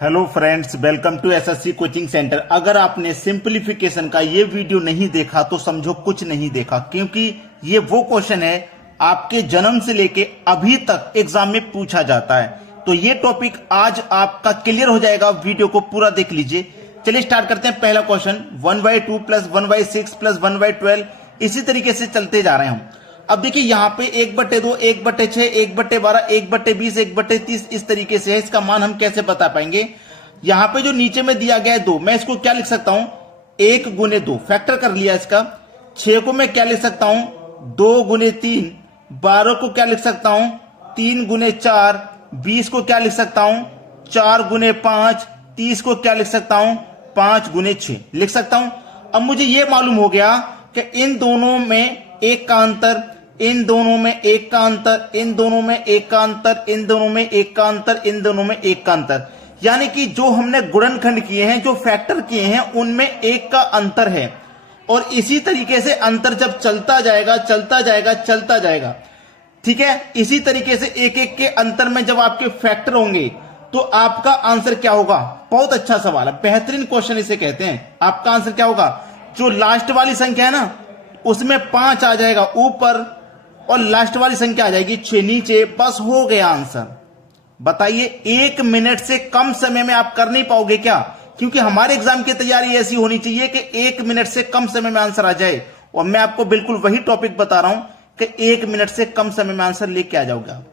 Hello friends, welcome to SSC coaching centre. अगर आपने simplification का ये वीडियो नहीं देखा तो समझो कुछ नहीं देखा, क्योंकि ये वो क्वेश्चन है आपके जन्म से लेके अभी तक एग्जाम में पूछा जाता है। तो ये टॉपिक आज आपका क्लियर हो जाएगा, वीडियो को पूरा देख लीजिए। चलिए स्टार्ट करते हैं। पहला क्वेश्चन 1/2 प्लस 1/6 प्लस 1/12, इसी तरीके से चलते जा रहे हैं हम। अब देखिए यहाँ पे 1/2, 1/6, 1/12, 1/20, 1/30 इस तरीके से है। इसका मान हम कैसे बता पाएंगे? यहाँ पे जो नीचे में दिया गया है 2, मैं इसको क्या लिख सकता हूं? 1 गुने 2, फैक्टर कर लिया इसका। 6 को मैं क्या लिख सकता हूं? 2 गुने 3। 12 को क्या लिख सकता हूं? 3 गुने 4। 20 को क्या लिख सकता हूं? 4 गुने 5। 30 को क्या लिख सकता हूं? 5 गुने 6 लिख सकता हूं। अब मुझे यह मालूम हो गया कि इन दोनों में एक का अंतर, इन दोनों में एक का अंतर, इन दोनों में एक का अंतर, इन दोनों में एक का अंतर, इन दोनों में एक का अंतर, यानी कि जो हमने गुणनखंड किए हैं, जो फैक्टर किए हैं, उनमें एक का अंतर है। और इसी तरीके से अंतर जब चलता जाएगा चलता जाएगा चलता जाएगा, ठीक है, इसी तरीके से एक एक के अंतर में जब आपके फैक्टर होंगे तो आपका आंसर क्या होगा? बहुत अच्छा सवाल है, बेहतरीन क्वेश्चन इसे कहते हैं। आपका आंसर क्या होगा? जो लास्ट वाली संख्या है ना, उसमें 5 आ जाएगा ऊपर और लास्ट वाली संख्या आ जाएगी 6 नीचे। बस हो गया आंसर। बताइए, 1 मिनट से कम समय में आप कर नहीं पाओगे क्या? क्योंकि हमारे एग्जाम की तैयारी ऐसी होनी चाहिए कि 1 मिनट से कम समय में आंसर आ जाए। और मैं आपको बिल्कुल वही टॉपिक बता रहा हूं कि 1 मिनट से कम समय में आंसर लेके आ जाओगे आप।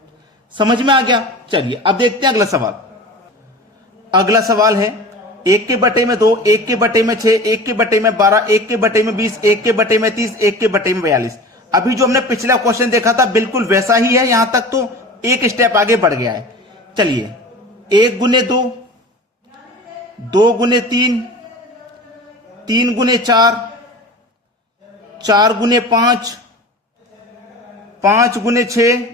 समझ में आ गया? चलिए अब देखते हैं अगला सवाल। अगला सवाल है 1/2, 1/6, 1/12, 1/20, 1/30, 1/42। अभी जो हमने पिछला क्वेश्चन देखा था बिल्कुल वैसा ही है, यहां तक तो एक स्टेप आगे बढ़ गया है। चलिए, 1 गुने 2, 2 गुने 3, 3 गुने 4, 4 गुने 5, 5 गुने 6,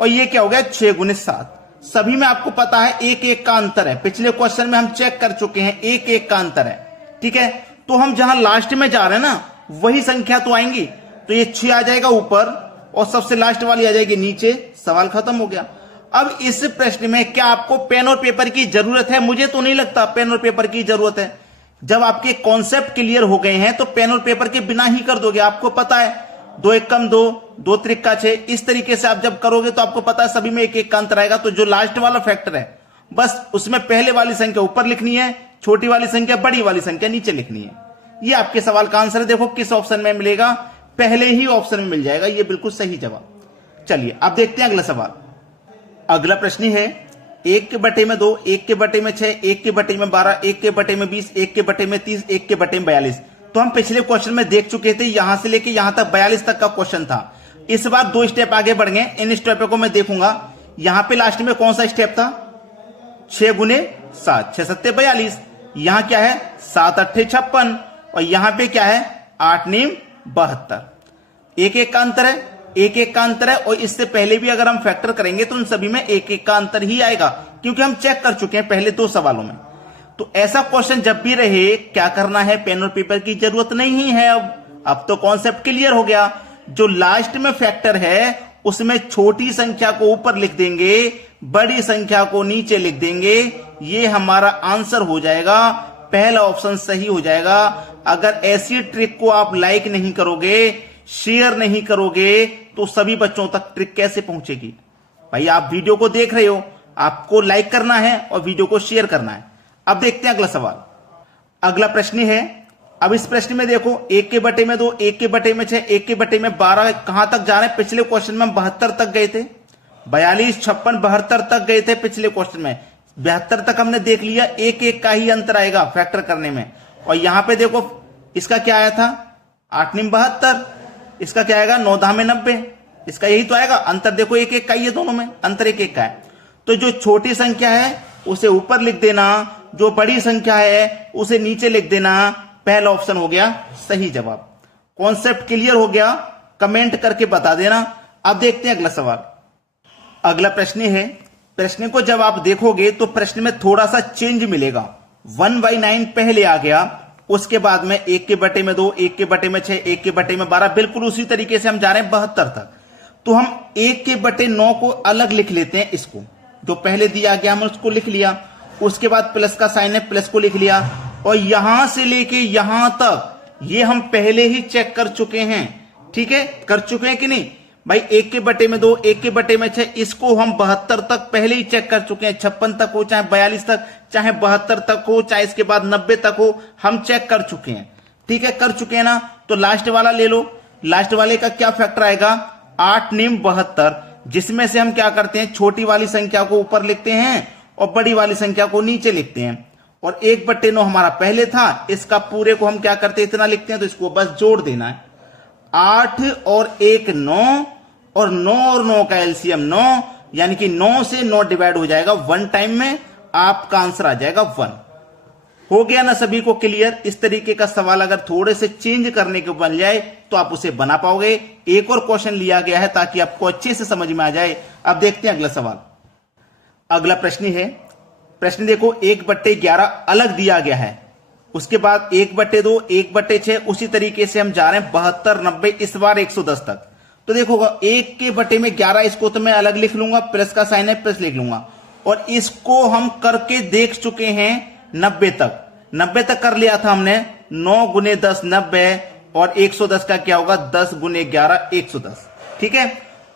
और ये क्या हो गया? 6 गुने 7। सभी में आपको पता है एक एक का अंतर है। पिछले क्वेश्चन में हम चेक कर चुके हैं, एक एक का अंतर है। ठीक है, तो हम जहां लास्ट में जा रहे हैं ना, वही संख्या तो आएंगी। तो ये 6 आ जाएगा ऊपर और सबसे लास्ट वाली आ जाएगी नीचे। सवाल खत्म हो गया। अब इस प्रश्न में क्या आपको पेन और पेपर की जरूरत है? मुझे तो नहीं लगता पेन और पेपर की जरूरत है। जब आपके कॉन्सेप्ट क्लियर हो गए हैं तो पेन और पेपर के बिना ही कर दोगे। आपको पता है 2 एकम 2, 2 त्रिका 6, इस तरीके से आप जब करोगे तो आपको पता है सभी में एक एक का अंतर आएगा। तो जो लास्ट वाला फैक्टर है, बस उसमें पहले वाली संख्या ऊपर लिखनी है, छोटी वाली संख्या, बड़ी वाली संख्या नीचे लिखनी है। ये आपके सवाल का आंसर है। देखो किस ऑप्शन में मिलेगा? पहले ही ऑप्शन में मिल जाएगा। ये बिल्कुल सही जवाब। चलिए अब देखते हैं अगला सवाल। अगला प्रश्न है 1/2, 1/6, 1/12, 1/20, 1/30, 1/42। तो हम पिछले क्वेश्चन में देख चुके थे, यहां से लेके यहां तक 42 तक का क्वेश्चन था। इस बार 2 स्टेप आगे बढ़ गए। इन स्टेपों को मैं देखूंगा। यहां पे लास्ट में कौन सा स्टेप था? 6 गुने 7, 6 7 42। यहां क्या है? 7 8 56। और यहां पे क्या है? 8 9 72। एक एक का अंतर है, एक एक का अंतर है। और इससे पहले भी अगर हम फैक्टर करेंगे तो उन सभी में एक एक का अंतर ही आएगा, क्योंकि हम चेक कर चुके हैं पहले 2 सवालों में। तो ऐसा क्वेश्चन जब भी रहे, क्या करना है? पेन और पेपर की जरूरत नहीं है। अब तो कॉन्सेप्ट क्लियर हो गया। जो लास्ट में फैक्टर है उसमें छोटी संख्या को ऊपर लिख देंगे, बड़ी संख्या को नीचे लिख देंगे। ये हमारा आंसर हो जाएगा। पहला ऑप्शन सही हो जाएगा। अगर ऐसी ट्रिक को आप लाइक नहीं करोगे, शेयर नहीं करोगे, तो सभी बच्चों तक ट्रिक कैसे पहुंचेगी? भाई आप वीडियो को देख रहे हो, आपको लाइक करना है और वीडियो को शेयर करना है। अब देखते हैं अगला सवाल। अगला प्रश्न है, अब इस प्रश्न में देखो 1/2, 1/6, 1/12 कहां तक जा रहे हैं? पिछले क्वेश्चन में हम 72 तक गए थे। 42, 56, 72 तक गए थे पिछले क्वेश्चन में। 72 तक हमने देख लिया। एक एक का ही अंतर आएगा फैक्टर करने में। और यहां पे देखो इसका क्या आया था? 8 9 72। इसका क्या आएगा? 9 10 90। इसका यही तो आएगा। अंतर देखो एक एक का ही है, दोनों में अंतर एक एक का है। तो जो छोटी संख्या है उसे ऊपर लिख देना, जो बड़ी संख्या है उसे नीचे लिख देना। पहला ऑप्शन हो गया सही जवाब। कॉन्सेप्ट क्लियर हो गया? कमेंट करके बता देना। अब देखते हैं अगला सवाल। अगला प्रश्न है, प्रश्न को जब आप देखोगे तो प्रश्न में थोड़ा सा चेंज मिलेगा। 1/9 पहले आ गया, उसके बाद में 1/2, 1/6, 1/12, बिल्कुल उसी तरीके से हम जा रहे हैं 72 तक। तो हम 1/9 को अलग लिख लेते हैं। इसको जो पहले दिया गया हमने उसको लिख लिया। उसके बाद प्लस का साइन है, प्लस को लिख लिया, और यहां से लेके यहां तक ये हम पहले ही चेक कर चुके हैं। ठीक है, कर चुके हैं कि नहीं भाई? 1 के बटे में 2, 1 के बटे में 6, इसको हम 72 तक पहले ही चेक कर चुके हैं। 56 तक हो, चाहे 42 तक, चाहे 72 तक हो, चाहे इसके बाद 90 तक हो, हम चेक कर चुके हैं। ठीक है, कर चुके हैं ना? तो लास्ट वाला ले लो। लास्ट वाले का क्या फैक्टर आएगा? 8 निम 72, जिसमें से हम क्या करते हैं, छोटी वाली संख्या को ऊपर लिखते हैं और बड़ी वाली संख्या को नीचे लिखते हैं। और 1/9 हमारा पहले था, इसका पूरे को हम क्या करते हैं, इतना लिखते हैं, तो इसको बस जोड़ देना है। 8 और 1 9, और 9 और 9 का एलसीएम 9, यानी कि 9 से 9 डिवाइड हो जाएगा 1 टाइम में, आपका आंसर आ जाएगा 1। हो गया ना सभी को क्लियर? इस तरीके का सवाल अगर थोड़े से चेंज करने के बन जाए तो आप उसे बना पाओगे। एक और क्वेश्चन लिया गया है ताकि आपको अच्छे से समझ में आ जाए। अब देखते हैं अगला सवाल। अगला प्रश्न है, प्रश्न देखो, 1/11 अलग दिया गया है, उसके बाद 1/2, 1/6, उसी तरीके से हम जा रहे हैं 72, 90, इस बार 110 तक। तो देखो 1 के बटे में 11, इसको तो मैं अलग लिख लूंगा, प्लस का साइन है, प्लस लिख लूंगा। और इसको हम करके देख चुके हैं 90 तक। 90 तक कर लिया था हमने। 9 गुने 10 90, और 110 का क्या होगा, 10 गुने 11 110। ठीक है,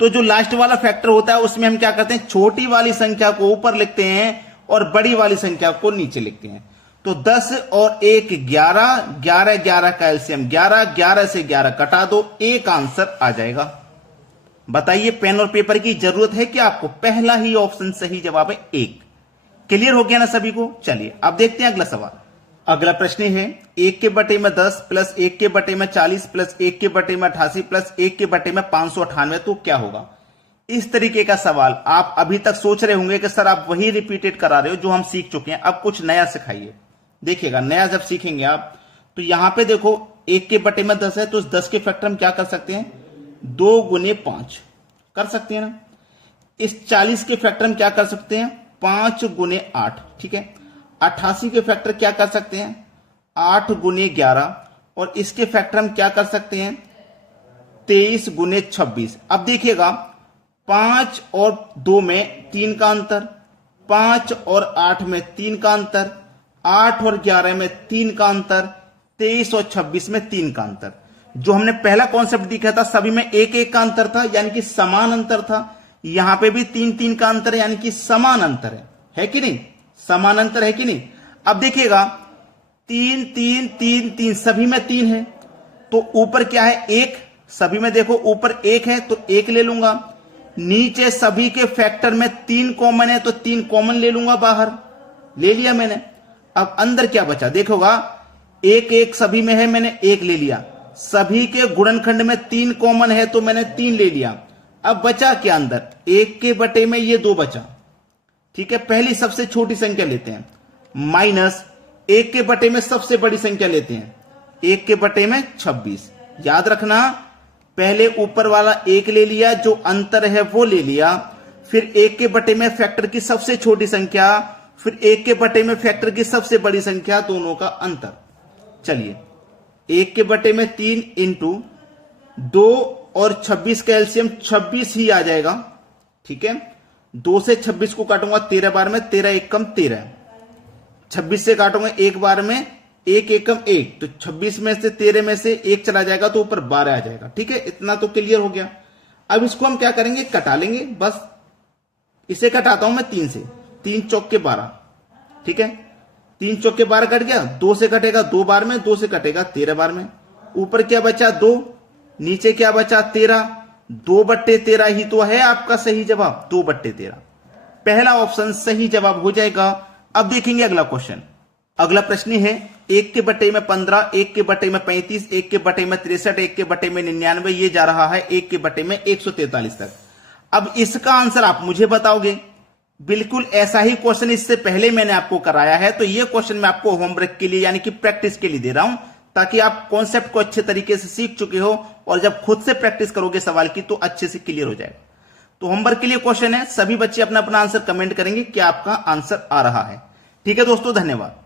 तो जो लास्ट वाला फैक्टर होता है उसमें हम क्या करते हैं, छोटी वाली संख्या को ऊपर लिखते हैं और बड़ी वाली संख्या को नीचे लिखते हैं। तो 10 और 1 11, 11 11 का एलसीएम 11, 11 से 11 कटा दो, एक आंसर आ जाएगा। बताइए, पेन और पेपर की जरूरत है कि आपको? पहला ही ऑप्शन सही जवाब है 1। क्लियर हो गया ना सभी को? चलिए अब देखते हैं अगला सवाल। अगला प्रश्न है, 1 के बटे में 10 प्लस 1 के बटे में 40 प्लस 1 के बटे में 88 प्लस 1 के बटे में 598, तो क्या होगा? इस तरीके का सवाल आप अभी तक सोच रहे होंगे कि सर आप वही रिपीटेड करा रहे हो जो हम सीख चुके हैं, अब कुछ नया सिखाइए। देखिएगा, नया जब सीखेंगे आप तो यहां पे देखो 1 के बटे में 10 है, तो उस 10 के फैक्टर हम क्या कर सकते हैं, 2 गुने 5 कर सकते हैं ना। इस 40 के फैक्टर हम क्या कर सकते हैं, 5 गुने 8। ठीक है, 88 के फैक्टर क्या कर सकते हैं, 8 गुने 11, और इसके फैक्टर हम क्या कर सकते हैं, 23 गुने 26। अब देखिएगा, 5 और 2 में 3 का अंतर, 5 और 8 में 3 का अंतर, 8 और 11 में 3 का अंतर, 23 और 26 में 3 का अंतर। जो हमने पहला कॉन्सेप्ट देखा था सभी में 1-1 का अंतर था, यानी कि समान अंतर था। यहां पे भी 3-3 का अंतर है, यानी कि समान अंतर है कि नहीं? समान अंतर है कि नहीं? अब देखिएगा, 3 3 3 3 सभी में 3 है, तो ऊपर क्या है, 1। सभी में देखो ऊपर 1 है तो 1 ले लूंगा। नीचे सभी के फैक्टर में 3 कॉमन है तो 3 कॉमन ले लूंगा, बाहर ले लिया मैंने। अब अंदर क्या बचा, देखोगा 1-1 सभी में है, मैंने 1 ले लिया। सभी के गुणनखंड में 3 कॉमन है तो मैंने 3 ले लिया। अब बचा क्या अंदर, 1 के बटे में ये 2 बचा। ठीक है, पहली सबसे छोटी संख्या लेते हैं, माइनस 1 के बटे में सबसे बड़ी संख्या लेते हैं, 1 के बटे में 26। याद रखना, पहले ऊपर वाला 1 ले लिया, जो अंतर है वो ले लिया, फिर 1 के बटे में फैक्टर की सबसे छोटी संख्या, फिर 1 के बटे में फैक्टर की सबसे बड़ी संख्या, दोनों का अंतर। चलिए, 1 के बटे में 3 इंटू 2 और 26 का एलसीएम 26 ही आ जाएगा। ठीक है, 2 से 26 को काटूंगा 13 बार में, 13 एकम 13। 26 से काटूंगा एक बार में, 1 एकम 1, तो 26 में से 13 में से 1 चला जाएगा तो ऊपर 12 आ जाएगा। ठीक है, इतना तो क्लियर हो गया। अब इसको हम क्या करेंगे, कटा लेंगे। बस इसे कटाता हूं मैं 3 से, 3 चौक के 12। ठीक है, 3 चौक के 12 कट गया, 2 से कटेगा 2 बार में, 2 से कटेगा 13 बार में। ऊपर क्या बचा, 2, नीचे क्या बचा, 13। 2/13 ही तो है आपका सही जवाब, 2/13। पहला ऑप्शन सही जवाब हो जाएगा। अब देखेंगे अगला क्वेश्चन। अगला प्रश्न है, 1 के बटे में 15, 1 के बटे में 35, 1 के बटे में 63, 1 के बटे में 99, ये जा रहा है 1 के बटे में 143 तक। अब इसका आंसर आप मुझे बताओगे। बिल्कुल ऐसा ही क्वेश्चन इससे पहले मैंने आपको कराया है, तो ये क्वेश्चन मैं आपको होमवर्क के लिए यानी कि प्रैक्टिस के लिए दे रहा हूं, ताकि आप कॉन्सेप्ट को अच्छे तरीके से सीख चुके हो और जब खुद से प्रैक्टिस करोगे सवाल की तो अच्छे से क्लियर हो जाएगा। तो होमवर्क के लिए क्वेश्चन है, सभी बच्चे अपना अपना आंसर कमेंट करेंगे कि आपका आंसर आ रहा है। ठीक है दोस्तों, धन्यवाद।